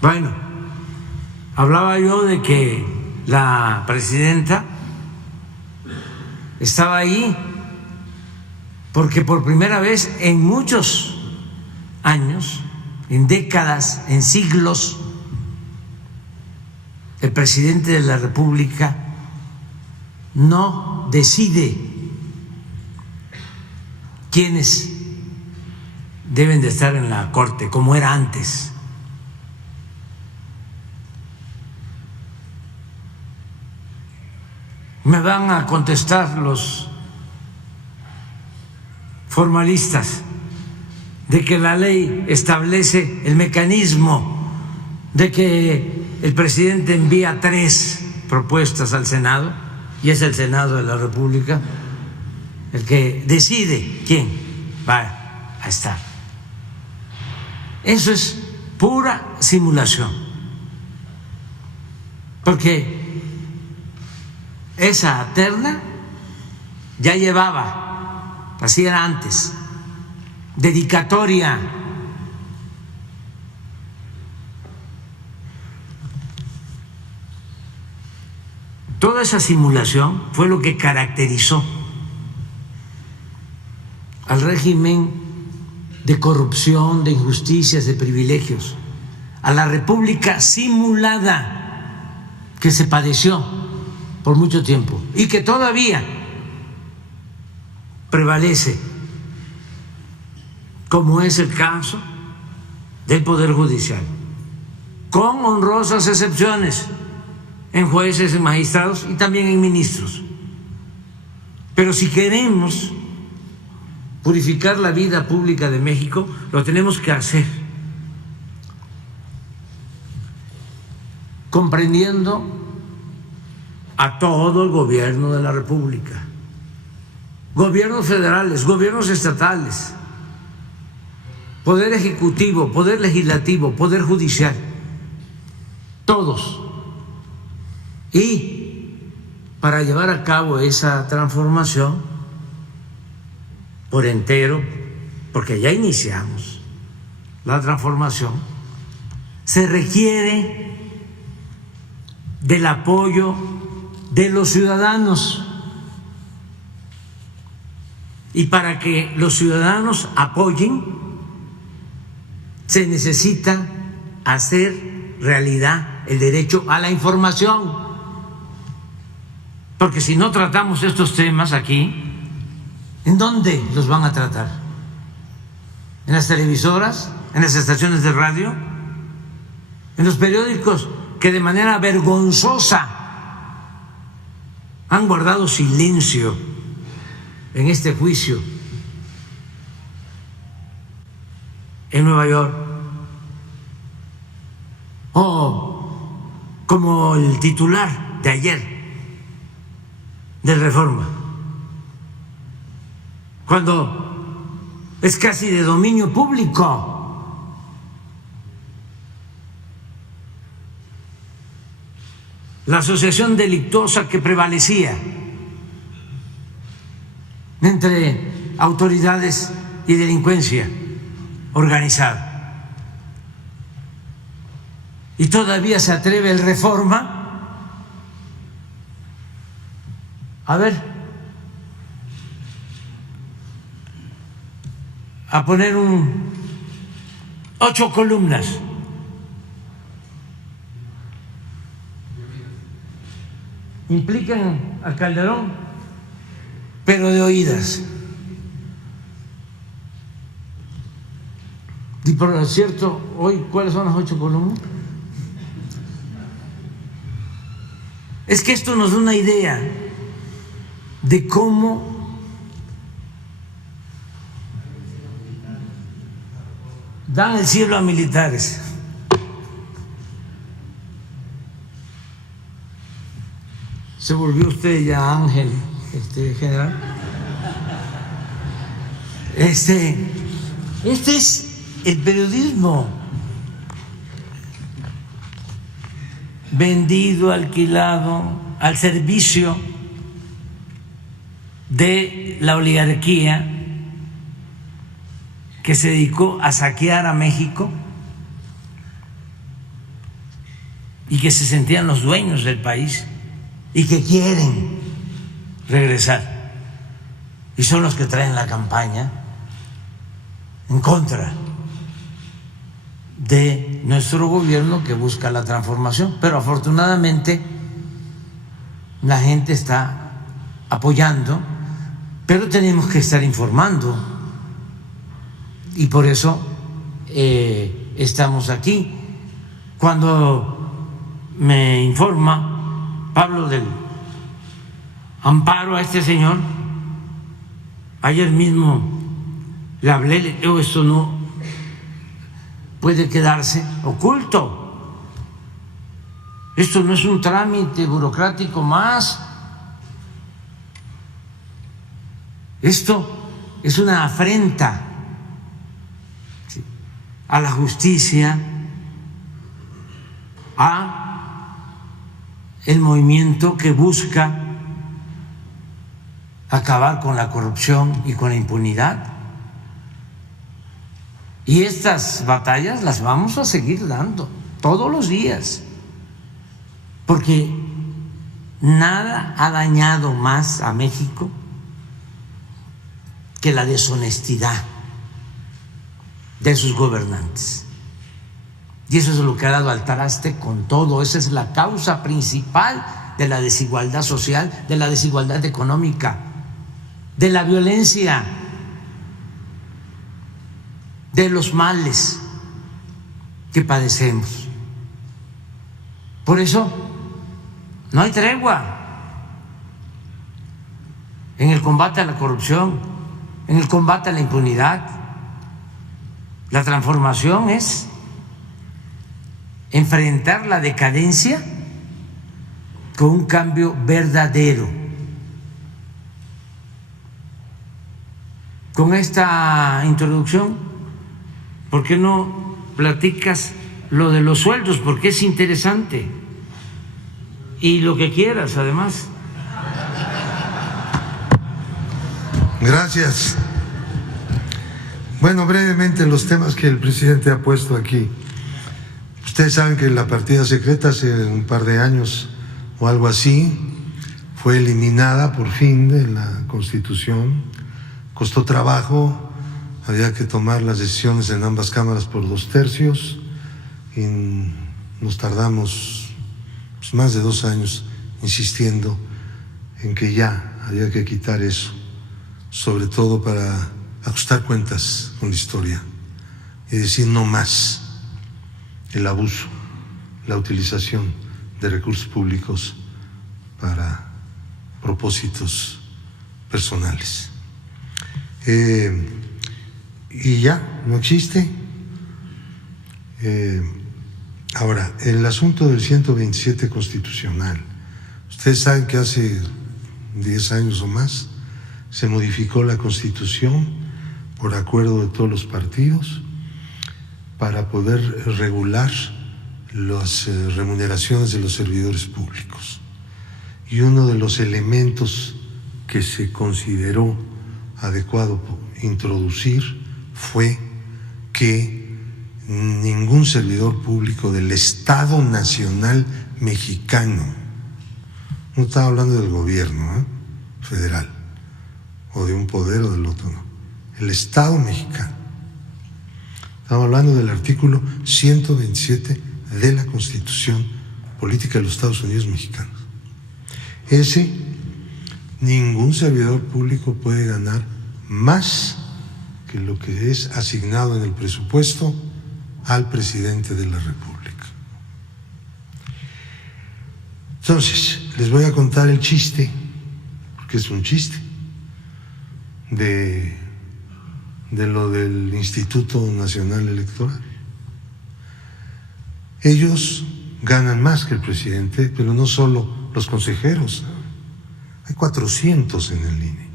Bueno, hablaba yo de que la presidenta estaba ahí porque por primera vez en muchos años, en décadas, en siglos, el presidente de la República no decide quiénes deben de estar en la Corte, como era antes. Me van a contestar los formalistas de que la ley establece el mecanismo de que el presidente envía 3 propuestas al Senado y es el Senado de la República el que decide quién va a estar. Eso es pura simulación, porque esa terna ya llevaba, así era antes, dedicatoria. Toda esa simulación fue lo que caracterizó al régimen de corrupción, de injusticias, de privilegios, a la república simulada que se padeció por mucho tiempo y que todavía prevalece, como es el caso del Poder Judicial, con honrosas excepciones en jueces, en magistrados y también en ministros. Pero si queremos purificar la vida pública de México, lo tenemos que hacer comprendiendo a todo el gobierno de la República, gobiernos federales, gobiernos estatales, poder ejecutivo, poder legislativo, poder judicial, todos. Y para llevar a cabo esa transformación por entero, porque ya iniciamos la transformación, se requiere del apoyo de los ciudadanos. Y para que los ciudadanos apoyen, se necesita hacer realidad el derecho a la información. Porque si no tratamos estos temas aquí, ¿En dónde los van a tratar? ¿En las televisoras? ¿En las estaciones de radio? ¿En los periódicos que de manera vergonzosa han guardado silencio en este juicio en Nueva York? O como el titular de ayer de Reforma, cuando es casi de dominio público. La asociación delictuosa que prevalecía entre autoridades y delincuencia organizada. Y todavía se atreve el Reforma a poner 8 columnas. Implican a Calderón, pero de oídas. Y por cierto, hoy, ¿cuáles son las 8 columnas? Es que esto nos da una idea de cómo dan el cielo a militares. ¿Se volvió usted ya ángel, general? Este es el periodismo vendido, alquilado, al servicio de la oligarquía que se dedicó a saquear a México y que se sentían los dueños del país y que quieren regresar, y son los que traen la campaña en contra de nuestro gobierno que busca la transformación. Pero afortunadamente la gente está apoyando, pero tenemos que estar informando, y por eso estamos aquí. Cuando me informa Pablo del amparo a este señor, ayer mismo le hablé, le digo, esto no puede quedarse oculto, esto no es un trámite burocrático más, esto es una afrenta a la justicia, a el movimiento que busca acabar con la corrupción y con la impunidad. Y estas batallas las vamos a seguir dando todos los días, porque nada ha dañado más a México que la deshonestidad de sus gobernantes. Y eso es lo que ha dado al traste con todo. Esa es la causa principal de la desigualdad social, de la desigualdad económica, de la violencia, de los males que padecemos. Por eso no hay tregua en el combate a la corrupción, en el combate a la impunidad. La transformación es enfrentar la decadencia con un cambio verdadero. Con esta introducción, ¿por qué no platicas lo de los sueldos? Porque es interesante, y lo que quieras además. Gracias. Bueno, brevemente los temas que el presidente ha puesto aquí. Ustedes saben que la partida secreta hace un par de años o algo así fue eliminada por fin de la Constitución. Costó trabajo, había que tomar las decisiones en ambas cámaras por 2/3 y nos tardamos más de 2 años insistiendo en que ya había que quitar eso. sobre todo para ajustar cuentas con la historia y decir no más el abuso, la utilización de recursos públicos para propósitos personales. Y ya, no existe. Ahora, el asunto del 127 constitucional. Ustedes saben que hace 10 años o más se modificó la Constitución por acuerdo de todos los partidos para poder regular las remuneraciones de los servidores públicos. Y uno de los elementos que se consideró adecuado introducir fue que ningún servidor público del Estado Nacional Mexicano, no estaba hablando del gobierno federal o de un poder o del otro, no, el Estado mexicano, estamos hablando del artículo 127 de la Constitución Política de los Estados Unidos Mexicanos. Ningún servidor público puede ganar más que lo que es asignado en el presupuesto al presidente de la República. Entonces, les voy a contar el chiste, porque es un chiste, de lo del Instituto Nacional Electoral. Ellos ganan más que el presidente, pero no solo los consejeros. Hay 400 en el INE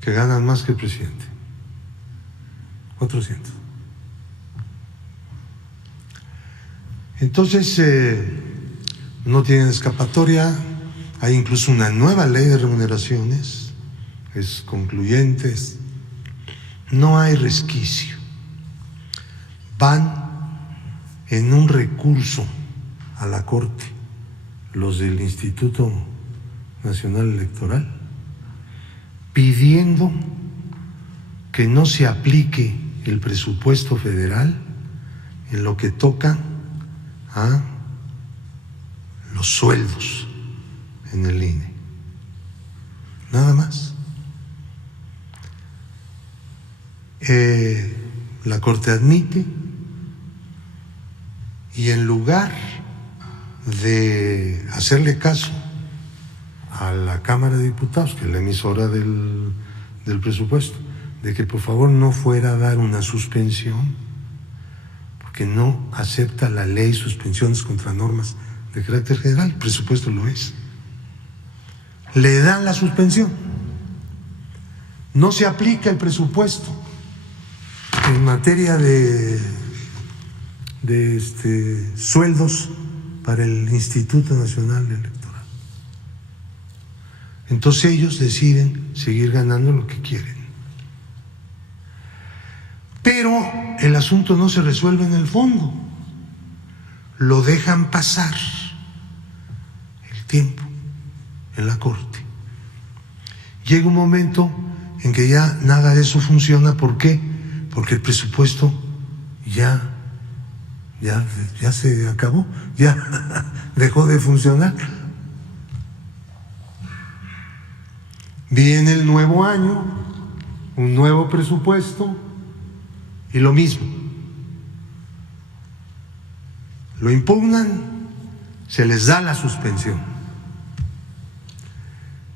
que ganan más que el presidente. 400. Entonces, no tienen escapatoria. Hay incluso una nueva ley de remuneraciones, es concluyente, no hay resquicio. Van en un recurso a la Corte los del Instituto Nacional Electoral pidiendo que no se aplique el presupuesto federal en lo que toca a los sueldos en el INE. Nada más. La Corte admite, y en lugar de hacerle caso a la Cámara de Diputados, que es la emisora del presupuesto, de que por favor no fuera a dar una suspensión, porque no acepta la ley suspensiones contra normas de carácter general, el presupuesto lo es. Le dan la suspensión, no se aplica el presupuesto en materia de sueldos para el Instituto Nacional Electoral. Entonces ellos deciden seguir ganando lo que quieren. Pero el asunto no se resuelve en el fondo, lo dejan pasar el tiempo en la Corte. Llega un momento en que ya nada de eso funciona. ¿Por qué? Porque el presupuesto ya se acabó, ya dejó de funcionar. Viene el nuevo año, un nuevo presupuesto y lo mismo. Lo impugnan, se les da la suspensión.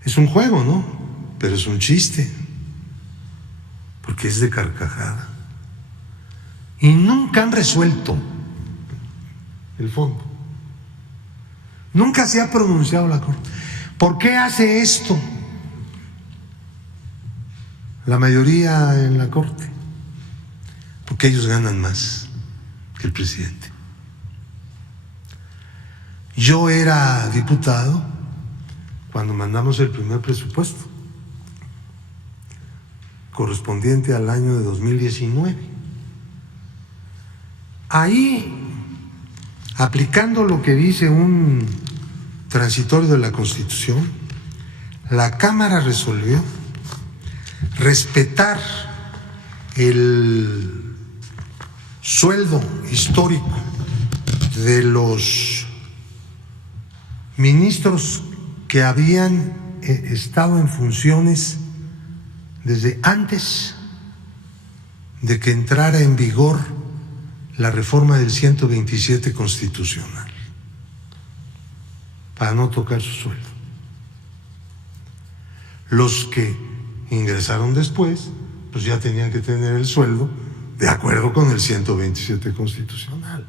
Es un juego, ¿no? Pero es un chiste, porque es de carcajada. Y nunca han resuelto el fondo. Nunca se ha pronunciado la Corte. ¿Por qué hace esto la mayoría en la Corte? Porque ellos ganan más que el presidente. Yo era diputado cuando mandamos el primer presupuesto, correspondiente al año de 2019. Ahí, aplicando lo que dice un transitorio de la Constitución, la Cámara resolvió respetar el sueldo histórico de los ministros que habían estado en funciones desde antes de que entrara en vigor la reforma del 127 constitucional, para no tocar su sueldo. Los que ingresaron después, pues ya tenían que tener el sueldo de acuerdo con el 127 constitucional.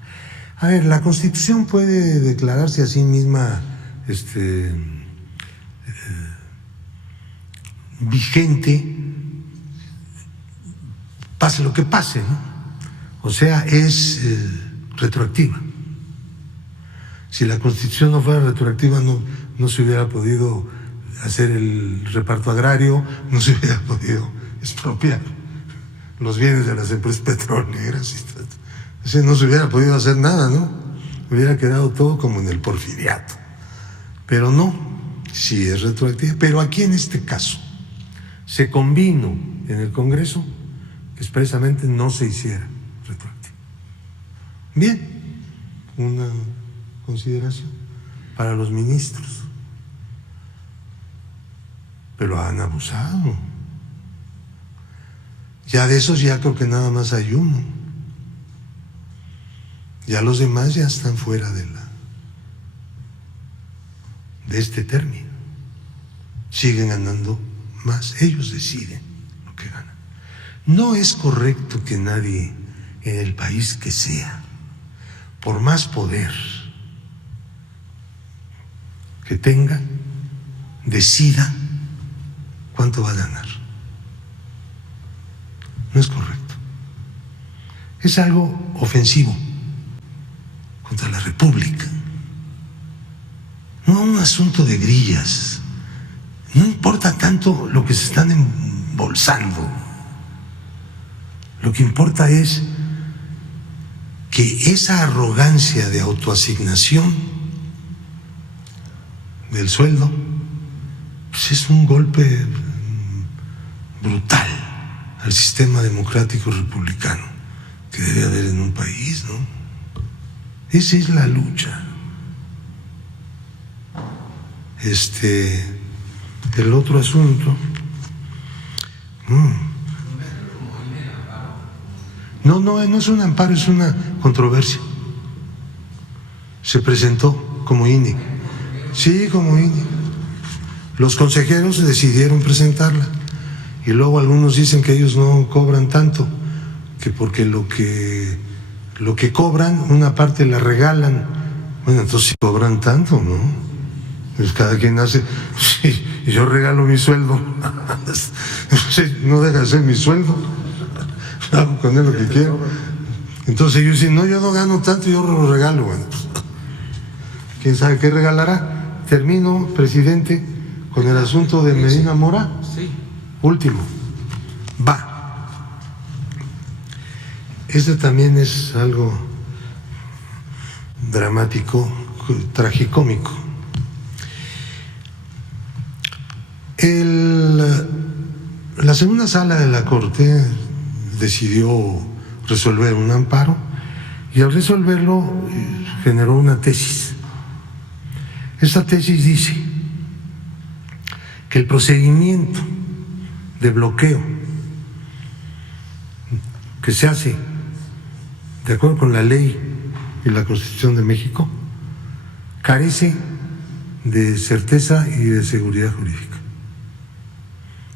A ver, la Constitución puede declararse a sí misma vigente, pase lo que pase, ¿no? O sea, es retroactiva. Si la Constitución no fuera retroactiva, no se hubiera podido hacer el reparto agrario, no se hubiera podido expropiar los bienes de las empresas petroleras. O sea, no se hubiera podido hacer nada, ¿no? Hubiera quedado todo como en el porfiriato. Pero no, sí es retroactiva. Pero aquí en este caso se convino en el Congreso que expresamente no se hiciera retroactiva. Bien, una consideración para los ministros. Pero han abusado. Ya de esos ya creo que nada más hay uno. Ya los demás ya están fuera de este término. Siguen ganando más. Ellos deciden lo que ganan. No es correcto que nadie en el país que sea, por más poder que tenga, decida cuánto va a ganar. No es correcto. Es algo ofensivo contra la República. No un asunto de grillas. No importa tanto lo que se están embolsando. Lo que importa es que esa arrogancia de autoasignación del sueldo, pues es un golpe brutal al sistema democrático republicano que debe haber en un país, ¿no? Esa es la lucha. El otro asunto. No es un amparo, es una controversia. Se presentó como INE. Sí, como INE. Los consejeros decidieron presentarla. Y luego algunos dicen que ellos no cobran tanto, que porque lo que cobran, una parte la regalan. Bueno, entonces si cobran tanto, ¿no? Pues cada quien hace, sí, yo regalo mi sueldo, no deja de ser mi sueldo, hago con él lo que quiero. Entonces ellos dicen, no, yo no gano tanto, yo lo regalo. Bueno, pues, ¿quién sabe qué regalará? Termino, presidente, con el asunto de Medina Mora. Sí. Último. Va. Este también es algo dramático, tragicómico. La segunda sala de la Corte decidió resolver un amparo y al resolverlo generó una tesis. Esta tesis dice que el procedimiento de bloqueo que se hace de acuerdo con la ley y la Constitución de México carece de certeza y de seguridad jurídica.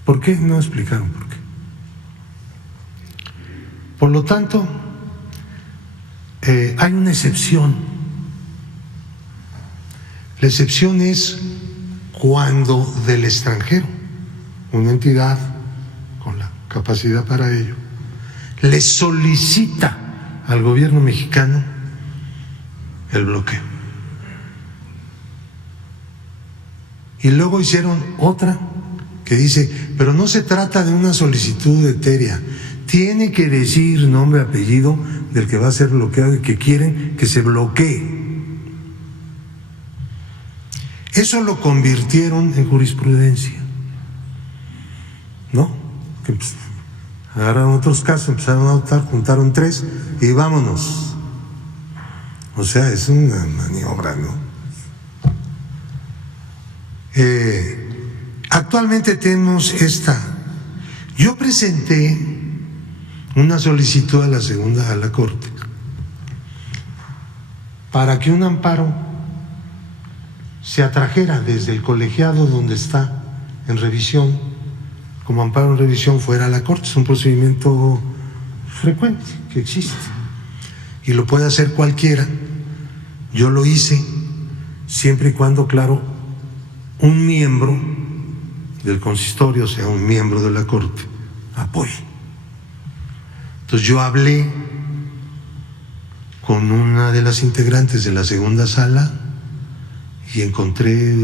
¿Por qué? No explicaron por qué. Por lo tanto, hay una excepción. La excepción es cuando del extranjero, una entidad con la capacidad para ello, le solicita al gobierno mexicano el bloqueo. Y luego hicieron otra que dice, pero no se trata de una solicitud etérea, tiene que decir nombre, apellido del que va a ser bloqueado y que quieren que se bloquee. Eso lo convirtieron en jurisprudencia, ¿no? Que pues, agarraron otros casos, empezaron a votar, juntaron 3 y vámonos. O sea, es una maniobra, ¿no? Actualmente tenemos esta. Yo presenté una solicitud a la Corte para que un amparo se atrajera desde el colegiado donde está en revisión, como amparo en revisión fuera a la Corte. Es un procedimiento frecuente que existe y lo puede hacer cualquiera. Yo lo hice siempre y cuando, claro, un miembro del consistorio, o sea, un miembro de la Corte, apoye. Entonces yo hablé con una de las integrantes de la segunda sala y encontré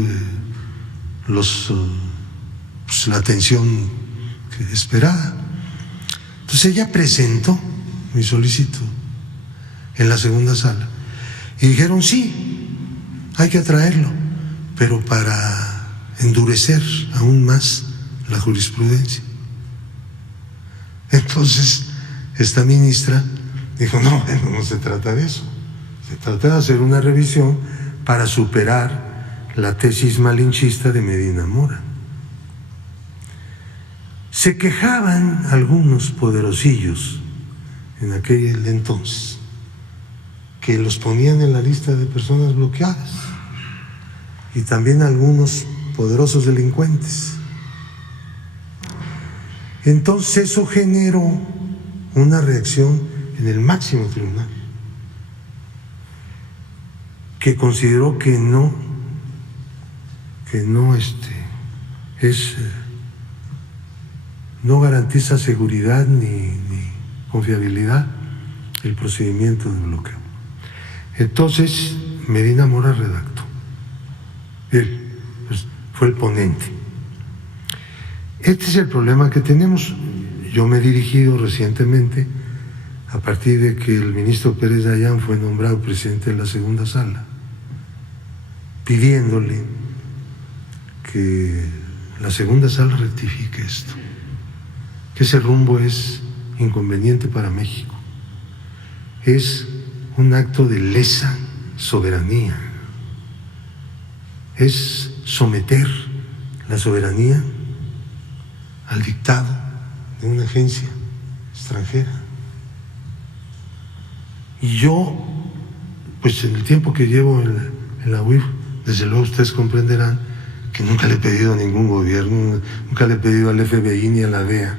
la atención esperada. Entonces ella presentó mi solicitud en la segunda sala y dijeron sí, hay que traerlo, pero para endurecer aún más la jurisprudencia. Entonces esta ministra dijo, no se trata de eso, se trata de hacer una revisión para superar la tesis malinchista de Medina Mora. Se quejaban algunos poderosillos en aquel entonces que los ponían en la lista de personas bloqueadas y también algunos poderosos delincuentes. Entonces eso generó una reacción en el máximo tribunal, que consideró que no garantiza seguridad ni confiabilidad el procedimiento de bloqueo. Entonces Medina Mora redactó, él pues, fue el ponente. Este es el problema que tenemos. Yo me he dirigido recientemente, a partir de que el ministro Pérez Dayán fue nombrado presidente de la segunda sala, pidiéndole que la segunda sala rectifique esto, que ese rumbo es inconveniente para México, es un acto de lesa soberanía, es someter la soberanía al dictado de una agencia extranjera. Y yo, pues en el tiempo que llevo en la UIF, desde luego ustedes comprenderán que nunca le he pedido a ningún gobierno, nunca le he pedido al FBI ni a la DEA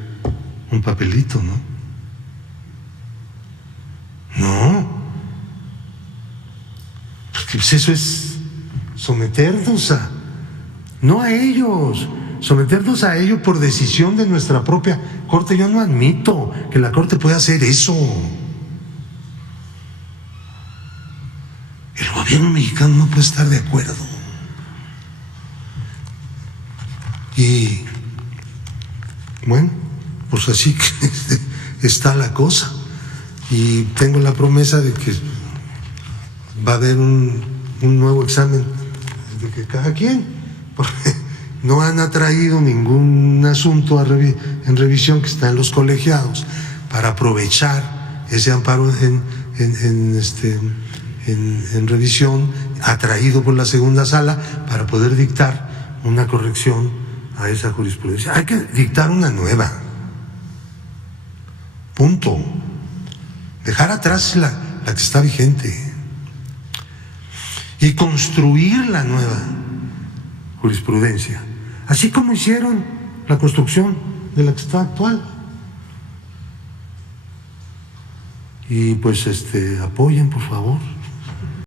un papelito, ¿no? No. Porque pues eso es someternos no a ellos, someternos a ellos por decisión de nuestra propia Corte. Yo no admito que la Corte pueda hacer eso. El gobierno mexicano no puede estar de acuerdo. Y bueno, pues así que está la cosa. Y tengo la promesa de que va a haber un nuevo examen de que cada quien, porque no han atraído ningún asunto en revisión que está en los colegiados para aprovechar ese amparo en revisión atraído por la segunda sala para poder dictar una corrección a esa jurisprudencia. Hay que dictar una nueva. Punto. Dejar atrás la que está vigente y construir la nueva jurisprudencia, así como hicieron la construcción de la que está actual. Y pues apoyen, por favor.